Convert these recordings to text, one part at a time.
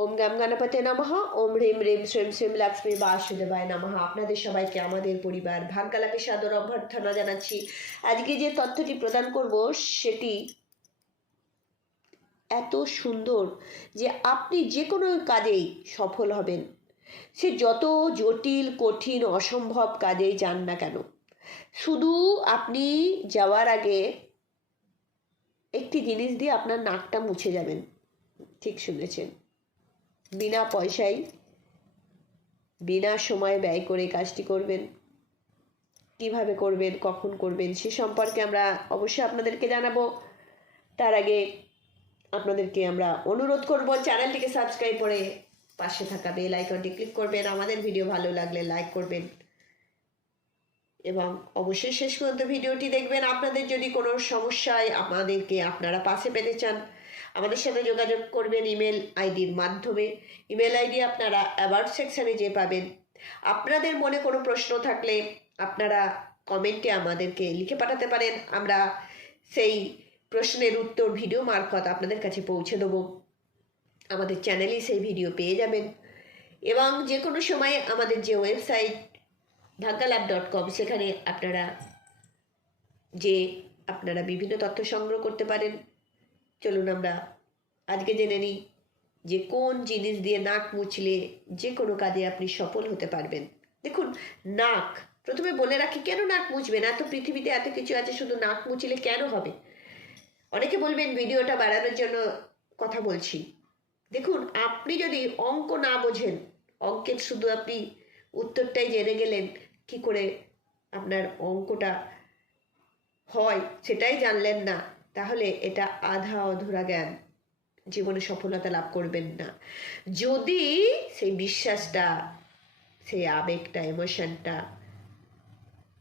ওম গাম গণপতে নমঃ। ওম হ্রিম রিম শ্রীম শ্রীম লক্ষ্মী বাসুদেবায় নমঃ। আপনাদের সবাইকে আমাদের পরিবার ভাগ্যালাপে সাদর অভ্যর্থনা জানাচ্ছি। আজকে যে তথ্যটি প্রদান করব সেটি এত সুন্দর যে আপনি যে কোনো কাজেই সফল হবেন। সে যত জটিল, কঠিন, অসম্ভব কাজেই যান না কেন। শুধু আপনি যাওয়ার আগে একটি জিনিস দিয়ে আপনার নাকটা মুছে যাবেন। ঠিক শুনেছেন। বিনা পয়সায়, বিনা সময় ব্যয় করে কাজটি করবেন। কীভাবে করবেন, কখন করবেন, সে সম্পর্কে আমরা অবশ্যই আপনাদেরকে জানাব। তার আগে আপনাদেরকে আমরা অনুরোধ করব, চ্যানেলটিকে সাবস্ক্রাইব করে পাশে থাকা বেল আইকনটি ক্লিক করবেন। আমাদের ভিডিও ভালো লাগলে লাইক করবেন। এবং অবশ্যই শেষ পর্যন্ত ভিডিওটি দেখবেন। আপনাদের যদি কোনো সমস্যায় আমাদেরকে আপনারা পাশে পেতে চান আমাদের সাথে যোগাযোগ করবেন ইমেল আইডির মাধ্যমে। ইমেল আইডি আপনারা অ্যাওয়ার্ড সেকশানে যে পাবেন। আপনাদের মনে কোনো প্রশ্ন থাকলে আপনারা কমেন্টে আমাদেরকে লিখে পাঠাতে পারেন। আমরা সেই প্রশ্নের উত্তর ভিডিও মারফত আপনাদের কাছে পৌঁছে দেবো। আমাদের চ্যানেলেই সেই ভিডিও পেয়ে যাবেন। এবং যে কোনো সময়ে আমাদের যে ওয়েবসাইট ভাগ্যালাভ ডট কম, সেখানে আপনারা যে আপনারা বিভিন্ন তথ্য সংগ্রহ করতে পারেন। চলুন আমরা আজকে জেনে নিই যে কোন জিনিস দিয়ে নাক মুছলে যে কোনো কাজে আপনি সফল হতে পারবেন। দেখুন, নাক। প্রথমে বলে রাখি, কেন নাক মুছবেন এত পৃথিবীতে এত কিছু আছে, শুধু নাক মুছলে কেন হবে? অনেকে বলবেন, ভিডিওটা বাড়ানোর জন্য কথা বলছি। দেখুন, আপনি যদি অঙ্ক না বোঝেন, অঙ্কের শুধু আপনি উত্তরটাই জেনে গেলেন, কি করে আপনার অঙ্কটা হয়, সেটাই জানলেন না। তাহলে এটা আধা অধুরা জ্ঞান। জীবনে সফলতা লাভ করবেন না। যদি সেই বিশ্বাসটা, সেই আবেগটা ইমোশনটা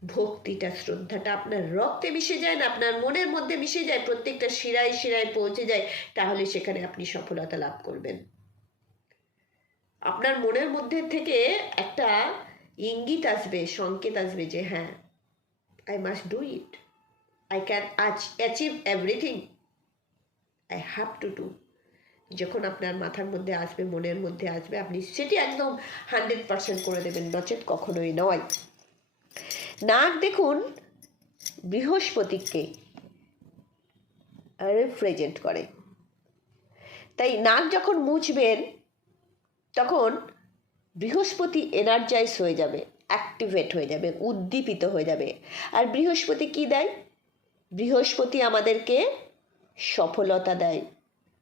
ভক্তিটা, শ্রদ্ধাটা আপনার রক্তে মিশে যায় না, আপনার মনের মধ্যে মিশে যায়, প্রত্যেকটা শিরায় শিরায় পৌঁছে যায়, তাহলে সেখানে আপনি সফলতা লাভ করবেন। আপনার মনের মধ্যে থেকে একটা ইঙ্গিত আসবে, সংকেত আসবে যে হ্যাঁ I must do it I can achieve everything I have to do যখন আপনার মাথার মধ্যে আসবে, মনের মধ্যে আসবে, আপনি সেটি একদম হান্ড্রেড পার্সেন্ট করে দেবেন, নচেত কখনোই নয়। নাক দেখুন, বৃহস্পতিকে রিপ্রেজেন্ট করে। তাই নাক যখন মুছবেন, তখন বৃহস্পতি এনার্জাইজ হয়ে যাবে অ্যাক্টিভেট হয়ে যাবে, উদ্দীপিত হয়ে যাবে। আর বৃহস্পতি কি দেয়? বৃহস্পতি আমাদেরকে সফলতা দেয়,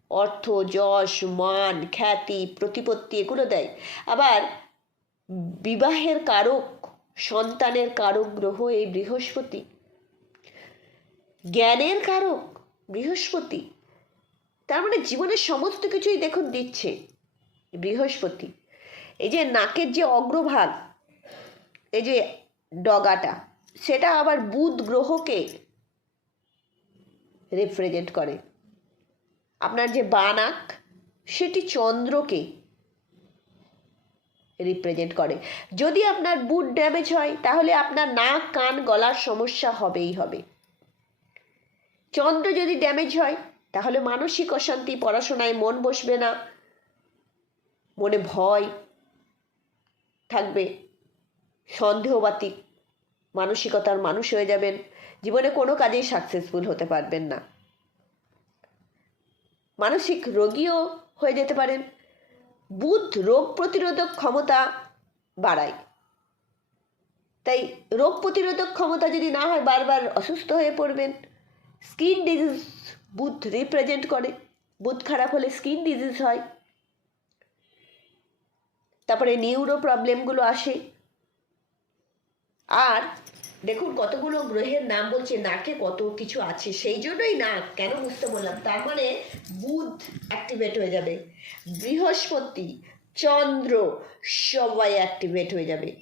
অর্থ, যশ, মান, খ্যাতি, প্রতিপত্তি এগুলো দেয়। আবার বিবাহের কারক, সন্তানের কারক গ্রহ এই বৃহস্পতি। জ্ঞানের কারক বৃহস্পতি। তার মানে জীবনের সমস্ত কিছুই দেখুন দিচ্ছে বৃহস্পতি। এই যে নাকের যে অগ্রভাগ, এই যে ডগাটা, সেটা আবার বুধ গ্রহকে রিপ্রেজেন্ট করে। আপনার যে বানাক সেটি চন্দ্রকে রিপ্রেজেন্ট করে। যদি আপনার বুট ড্যামেজ হয়, তাহলে আপনার নাক, কান, গলার সমস্যা হবেই হবে। চন্দ্র যদি ড্যামেজ হয়, তাহলে মানসিক অশান্তি, পড়াশোনায় মন বসবে না, মনে ভয় থাকবে, সন্দেহবাতিক। মানসিকতার মানুষ হয়ে যাবেন। জীবনে কোনো কাজেই সাকসেসফুল হতে পারবেন না। মানসিক রোগীও হয়ে যেতে পারেন। বুধ রোগ প্রতিরোধক ক্ষমতা বাড়ায়। তাই রোগ প্রতিরোধক ক্ষমতা যদি না হয়, বারবার অসুস্থ হয়ে পড়বেন। স্কিন ডিজিজ বুধ রিপ্রেজেন্ট করে। বুধ খারাপ হলে স্কিন ডিজিজ হয়। তারপরে নিউরো প্রবলেমগুলো আসে। আর দেখুন কতগুলো গ্রহের নাম বলছে, নাকে কত কিছু আছে, সেই জন্যই নাক কেন বুঝতে বললাম? তার মানে বুধ অ্যাক্টিভেট হয়ে যাবে, বৃহস্পতি, চন্দ্র সবাই অ্যাক্টিভেট হয়ে যাবে।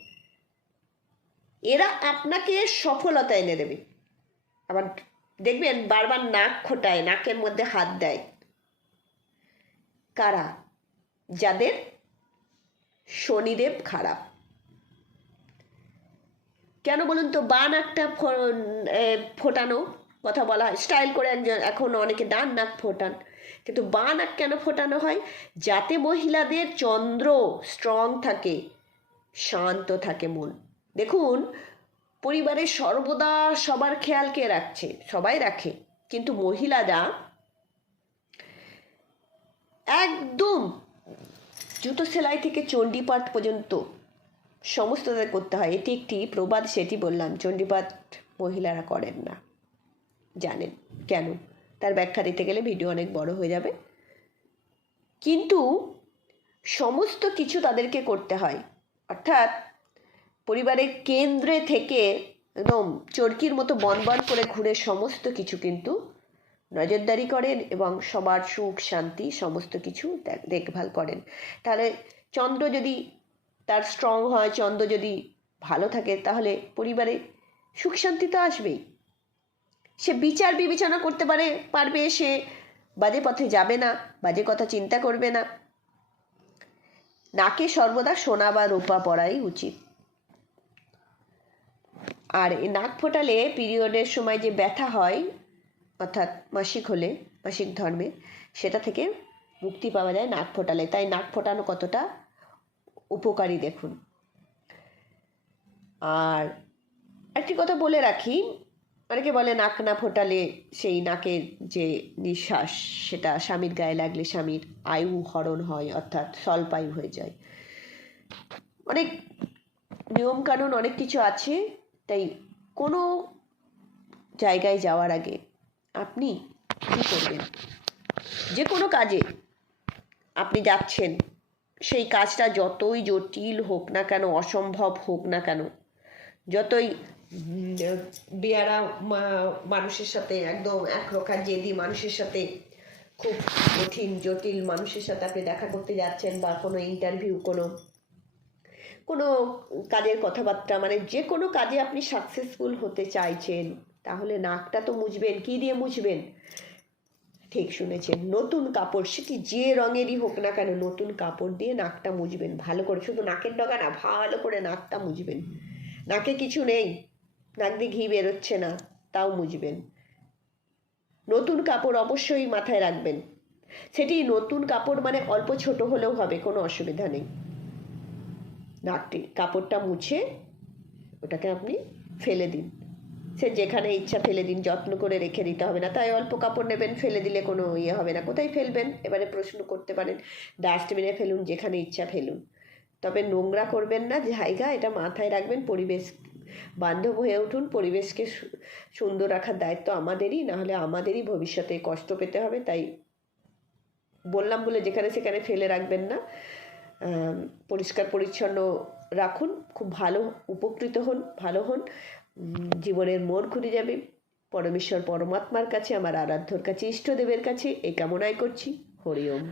এরা আপনাকে সফলতা এনে দেবে। আবার দেখবেন বারবার নাক খোটায়, নাকের মধ্যে হাত দেয়। কারা? যাদের শনিদেব খারাপ। কেন বলুন তো বান একটা ফোটানো? কথা বলা হয়। স্টাইল করে একজন এখন অনেকে ডান নাক ফোটান। কিন্তু বা নাক কেন ফোটানো হয়? যাতে মহিলাদের চন্দ্র স্ট্রং থাকে, শান্ত থাকে মন। দেখুন পরিবারের সর্বদা সবার খেয়াল কে রাখছে? সবাই রাখে। কিন্তু মহিলারা একদম জুতো সেলাই থেকে চণ্ডীপাঠ পর্যন্ত সমস্ত করতে হয়। এটি একটি প্রবাদ, সেটি বললাম, চণ্ডীপাঠ মহিলারা করেন না। জানেন কেন? তার ব্যাখ্যা দিতে গেলে ভিডিও অনেক বড় হয়ে যাবে। কিন্তু সমস্ত কিছু তাদেরকে করতে হয়। অর্থাৎ পরিবারের কেন্দ্রে থেকে একদম চরকির মতো বন বন করে ঘুরে সমস্ত কিছু কিন্তু নজরদারি করেন এবং সবার সুখ, শান্তি, সমস্ত কিছু দেখভাল করেন। তাহলে চন্দ্র যদি তার স্ট্রং হয় চন্দ্র যদি ভালো থাকে, তাহলে পরিবারে সুখ শান্তি তো আসবেই। সে বিচার বিবেচনা করতে পারে, পারবে সে, বাজে পথে যাবে না, বাজে কথা চিন্তা করবে না। নাকে সর্বদা সোনা বা রূপা পরাই উচিত। আর নাক ফোটালে পিরিয়ডের সময় যে ব্যথা হয়, অর্থাৎ মাসিক হলে, মাসিক ধর্মে, সেটা থেকে মুক্তি পাওয়া যায় নাক ফোটালে। তাই নাক ফোটানো কতটা উপকারী দেখুন। আর একটি কথা বলে রাখি, অনেকে বলে নাক না ফোটালে সেই নাকের যে নিঃশ্বাস, সেটা স্বামীর গায়ে লাগলে স্বামীর আয়ু হরণ হয়, অর্থাৎ স্বল্পায়ু হয়ে যায়। অনেক নিয়মকানুন অনেক কিছু আছে, তাই কোনো জায়গায় যাওয়ার আগে আপনি কী করবেন? যে কোনো কাজে আপনি যাচ্ছেন সেই কাজটা যতই জটিল হোক না কেন, অসম্ভব হোক না কেন, যতই বেয়ারা মানুষের সাথে, একদম একরোখা জেদি মানুষের সাথে, খুব কঠিন, জটিল মানুষের সাথে আপনি দেখা করতে যাচ্ছেন বা কোনো ইন্টারভিউ কোনো কোনো কাজের কথাবার্তা মানে যে কোনো কাজে আপনি সাকসেসফুল হতে চাইছেন, তাহলে নাকটা তো মুছবেন, কী দিয়ে মুছবেন? ঠিক শুনেছেন, নতুন কাপড় সেটি যে রঙেরই হোক না কেন, নতুন কাপড় দিয়ে নাকটা মুছবেন ভালো করে, শুধু নাকের ডগা না, ভালো করে নাকটা মুছবেন নাকে কিছু নেই, নাক দিয়ে ঘি বেরোচ্ছে না, তাও মুছবেন নতুন কাপড় অবশ্যই মাথায় রাখবেন। সেটি নতুন কাপড় মানে অল্প ছোট হলেও হবে, কোনো অসুবিধা নেই। নাকটি, কাপড়টা মুছে, ওটাকে আপনি ফেলে দিন। সে যেখানে ইচ্ছা ফেলে দিন, যত্ন করে রেখে দিতে হবে না। তাই অল্প কাপড় নেবেন, ফেলে দিলে কোনো ইয়ে হবে না। কোথায় ফেলবেন? এবারে প্রশ্ন করতে পারেন। ডাস্টবিনে ফেলুন, যেখানে ইচ্ছা ফেলুন। তবে নোংরা করবেন না জায়গা এটা মাথায় রাখবেন। পরিবেশ, বান্ধব হয়ে উঠুন। পরিবেশকে সুন্দর রাখার দায়িত্ব আমাদেরই। না হলে আমাদেরই ভবিষ্যতে কষ্ট পেতে হবে। তাই বললাম বলে যেখানে সেখানে ফেলে রাখবেন না। পরিষ্কার পরিচ্ছন্ন রাখুন। খুব ভালো, উপকৃত হন, ভালো হন। জীবনের মন খুলে যাবে। পরমেশ্বর পরমাত্মার কাছে, আমার আরাধ্যর কাছে, ইষ্টদেবের কাছে এই কামনাই করছি। হরি ওম।